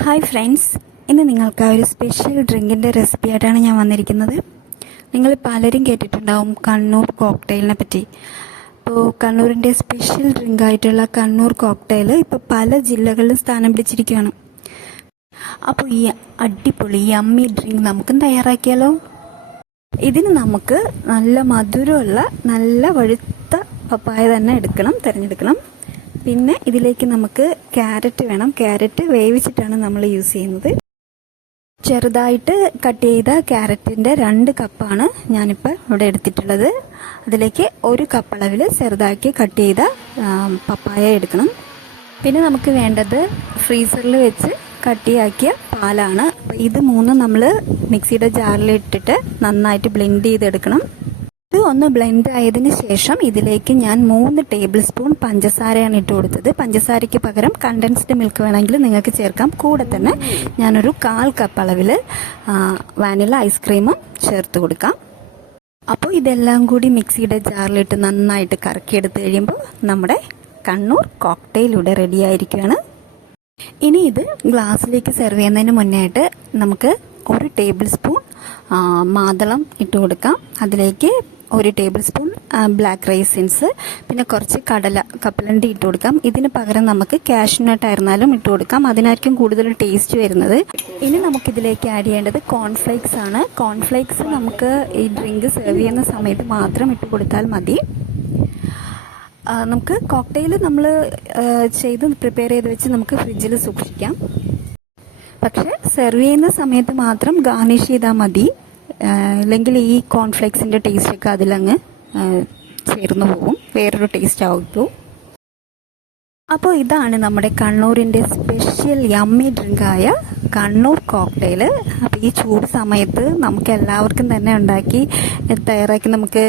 Hi friends ഇന്ന് നിങ്ങൾക്ക് ഒരു സ്പെഷ്യൽ ഡ്രിങ്കിന്റെ റെസിപ്പി ആയിട്ടാണ് ഞാൻ വന്നിരിക്കുന്നത്. നിങ്ങൾ പലരും കേട്ടിട്ടുണ്ടാവും കണ്ണൂർ കോക്ടെയിലിനെ പറ്റി. ഇപ്പോൾ കണ്ണൂരിന്റെ സ്പെഷ്യൽ ഡ്രിങ്കായിട്ടുള്ള കണ്ണൂർ കോക്ടെയിൽ ഇപ്പോൾ പല ജില്ലകളിലും സ്ഥാനം പിടിച്ചിരിക്കുകയാണ്. അപ്പോൾ ഈ അടിപൊളി യമ്മി ഡ്രിങ്ക് നമുക്കും തയ്യാറാക്കിയാലോ? ഇതിന് നമുക്ക് നല്ല മധുരമുള്ള നല്ല വഴുത്ത പപ്പായ തന്നെ എടുക്കണം തിരഞ്ഞെടുക്കണം. പിന്നെ ഇതിലേക്ക് നമുക്ക് ക്യാരറ്റ് വേണം. ക്യാരറ്റ് വേവിച്ചിട്ടാണ് നമ്മൾ യൂസ് ചെയ്യുന്നത്. ചെറുതായിട്ട് കട്ട് ചെയ്ത ക്യാരറ്റിന്റെ രണ്ട് കപ്പാണ് ഞാനിപ്പോൾ ഇവിടെ എടുത്തിട്ടുള്ളത്. അതിലേക്ക് ഒരു കപ്പളവിൽ ചെറുതാക്കി കട്ട് ചെയ്ത പപ്പായ എടുക്കണം. പിന്നെ നമുക്ക് വേണ്ടത് ഫ്രീസറിൽ വെച്ച് കട്ടിയാക്കിയ പാലാണ്. ഇത് മൂന്നും നമ്മൾ മിക്സിയുടെ ജാറിൽ ഇട്ടിട്ട് നന്നായിട്ട് ബ്ലെൻഡ് ചെയ്തെടുക്കണം. ഒന്ന് ബ്ലെൻഡ് ആയതിനു ശേഷം ഇതിലേക്ക് ഞാൻ മൂന്ന് ടേബിൾ സ്പൂൺ പഞ്ചസാരയാണ് ഇട്ട് കൊടുത്തത്. പഞ്ചസാരയ്ക്ക് പകരം കണ്ടൻസ്ഡ് മിൽക്ക് വേണമെങ്കിൽ നിങ്ങൾക്ക് ചേർക്കാം. കൂടെ തന്നെ ഞാനൊരു കാൽ കപ്പ് അളവിൽ വാനില ഐസ്ക്രീമും ചേർത്ത് കൊടുക്കാം. അപ്പോൾ ഇതെല്ലാം കൂടി മിക്സിയുടെ ജാറിലിട്ട് നന്നായിട്ട് കറക്കിയെടുത്ത് കഴിയുമ്പോൾ നമ്മുടെ കണ്ണൂർ കോക്ടെയിൽ ഇവിടെ റെഡി ആയിരിക്കുകയാണ്. ഇനി ഇത് ഗ്ലാസ്സിലേക്ക് സെർവ് ചെയ്യുന്നതിന് മുന്നേ ആയിട്ട് നമുക്ക് ഒരു ടേബിൾ സ്പൂൺ മാതളം ഇട്ട് കൊടുക്കാം. അതിലേക്ക് ഒരു ടേബിൾ സ്പൂൺ ബ്ലാക്ക് റൈസിൻസ് പിന്നെ കുറച്ച് കടല കപ്പലണ്ടി ഇട്ട് കൊടുക്കാം. ഇതിന് പകരം നമുക്ക് കാഷ്നട്ട് ആയിരുന്നാലും ഇട്ട് കൊടുക്കാം. അതിനായിരിക്കും കൂടുതൽ ടേസ്റ്റ് വരുന്നത്. ഇനി നമുക്കിതിലേക്ക് ആഡ് ചെയ്യേണ്ടത് കോൺഫ്ലേക്സ് ആണ്. കോൺഫ്ലേക്സ് നമുക്ക് ഈ ഡ്രിങ്ക് സെർവ് ചെയ്യുന്ന സമയത്ത് മാത്രം ഇട്ട് കൊടുത്താൽ മതി. നമുക്ക് കോക്ടെയിൽ നമ്മൾ ചെയ്ത് പ്രിപ്പയർ ചെയ്ത് വെച്ച് നമുക്ക് ഫ്രിഡ്ജിൽ സൂക്ഷിക്കാം. പക്ഷേ സെർവ് ചെയ്യുന്ന സമയത്ത് മാത്രം ഗാർണിഷ് ചെയ്താൽ മതി. ആ, ഇല്ലെങ്കിൽ ഈ കോൺഫ്ലെക്സിന്റെ ടേസ്റ്റൊക്കെ അതിലങ്ങ് ചേർന്ന് പോകും. വേറൊരു ടേസ്റ്റ് ആവുള്ളൂ അപ്പോൾ ഇതാണ് നമ്മുടെ കണ്ണൂരിന്റെ സ്പെഷ്യൽ യമ്മി ഡ്രിങ്കായ കണ്ണൂർ കോക്ടെയിൽ അപ്പോൾ ഈ ചൂട് സമയത്ത് നമുക്ക് എല്ലാവർക്കും തന്നെ ഉണ്ടാക്കി തയ്യാറാക്കി നമുക്ക്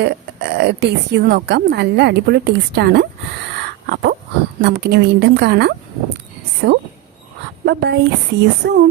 ടേസ്റ്റ് ചെയ്ത് നോക്കാം. നല്ല അടിപൊളി ടേസ്റ്റാണ് അപ്പോൾ നമുക്കിനി വീണ്ടും കാണാം. So bye see you soon